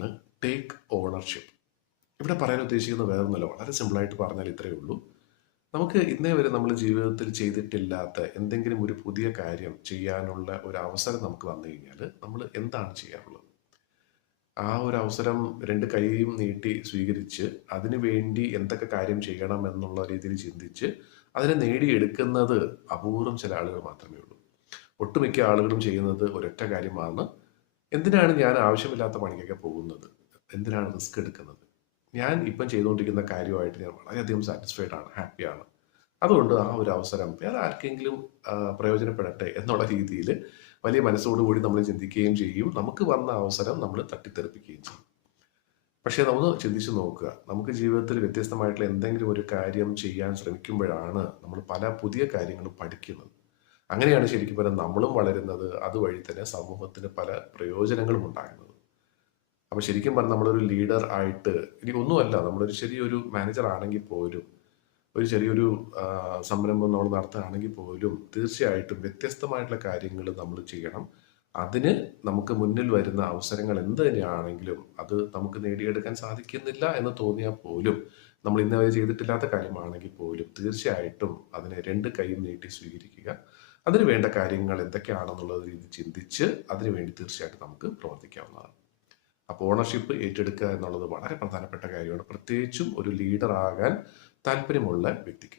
പേരാണ് take ownership. ഇവിടെ പറയാൻ ഉദ്ദേശിക്കുന്നത് വേറൊന്നുമല്ല, വളരെ സിമ്പിളായിട്ട് പറഞ്ഞാൽ ഇത്രയേ ഉള്ളൂ. നമുക്ക് ഇന്നേ വരെ നമ്മൾ ജീവിതത്തിൽ ചെയ്തിട്ടില്ലാത്ത എന്തെങ്കിലും ഒരു പുതിയ കാര്യം ചെയ്യാനുള്ള ഒരു അവസരം നമുക്ക് വന്നു കഴിഞ്ഞാൽ നമ്മൾ എന്താണ് ചെയ്യാറുള്ളത്? ആ ഒരു അവസരം രണ്ട് കൈയും നീട്ടി സ്വീകരിച്ച് അതിനു വേണ്ടി എന്തൊക്കെ കാര്യം ചെയ്യണം എന്നുള്ള രീതിയിൽ ചിന്തിച്ച് അതിനെ നേടിയെടുക്കുന്നത് അപൂർവം ചില ആളുകൾ മാത്രമേ ഉള്ളൂ. ഒട്ടുമിക്ക ആളുകളും ചെയ്യുന്നത് ഒരൊറ്റ കാര്യമാണ്: എന്തിനാണ് ഞാൻ ആവശ്യമില്ലാത്ത പണിക്കൊക്കെ പോകുന്നത്? എന്തിനാണ് റിസ്ക് എടുക്കുന്നത്? ഞാൻ ഇപ്പം ചെയ്തുകൊണ്ടിരിക്കുന്ന കാര്യമായിട്ട് ഞാൻ വളരെയധികം സാറ്റിസ്ഫൈഡ് ആണ്, ഹാപ്പിയാണ്. അതുകൊണ്ട് ആ ഒരു അവസരം വേറെ ആർക്കെങ്കിലും പ്രയോജനപ്പെടട്ടെ എന്നുള്ള രീതിയിൽ വലിയ മനസ്സോടുകൂടി നമ്മൾ ചിന്തിക്കുകയും ചെയ്യും. നമുക്ക് വന്ന അവസരം നമ്മൾ തട്ടിത്തെറിപ്പിക്കുകയും ചെയ്യും. പക്ഷേ നമ്മൾ ചിന്തിച്ചു നോക്കുക, നമുക്ക് ജീവിതത്തിൽ വ്യത്യസ്തമായിട്ടുള്ള എന്തെങ്കിലും ഒരു കാര്യം ചെയ്യാൻ ശ്രമിക്കുമ്പോഴാണ് നമ്മൾ പല പുതിയ കാര്യങ്ങളും പഠിക്കുന്നത്. അങ്ങനെയാണ് ശരിക്കും പറഞ്ഞാൽ നമ്മളും വളരുന്നത്. അതുവഴി തന്നെ സമൂഹത്തിന് പല പ്രയോജനങ്ങളും ഉണ്ടാകുന്നത്. അപ്പോൾ ശരിക്കും പറഞ്ഞാൽ നമ്മളൊരു ലീഡർ ആയിട്ട് ഇനി ഒന്നുമല്ല, നമ്മളൊരു ചെറിയൊരു മാനേജർ ആണെങ്കിൽ പോലും, ഒരു ചെറിയൊരു സംരംഭം നമ്മൾ നടത്തുകയാണെങ്കിൽ പോലും തീർച്ചയായിട്ടും വ്യത്യസ്തമായിട്ടുള്ള കാര്യങ്ങൾ നമ്മൾ ചെയ്യണം. അതിന് നമുക്ക് മുന്നിൽ വരുന്ന അവസരങ്ങൾ എന്ത് തന്നെയാണെങ്കിലും അത് നമുക്ക് നേടിയെടുക്കാൻ സാധിക്കുന്നില്ല എന്ന് തോന്നിയാൽ പോലും, നമ്മൾ ഇന്നവരെ ചെയ്തിട്ടില്ലാത്ത കാര്യമാണെങ്കിൽ പോലും തീർച്ചയായിട്ടും അതിനെ രണ്ട് കൈയും നീട്ടി സ്വീകരിക്കുക. അതിന് വേണ്ട കാര്യങ്ങൾ എന്തൊക്കെയാണെന്നുള്ളത് രീതി ചിന്തിച്ച് അതിനുവേണ്ടി തീർച്ചയായിട്ടും നമുക്ക് പ്രവർത്തിക്കാവുന്നതാണ്. അപ്പോൾ ഓണർഷിപ്പ് ഏറ്റെടുക്കുക എന്നുള്ളത് വളരെ പ്രധാനപ്പെട്ട കാര്യമാണ്, പ്രത്യേകിച്ചും ഒരു ലീഡർ ആകാൻ താല്പര്യമുള്ള വ്യക്തിക്ക്.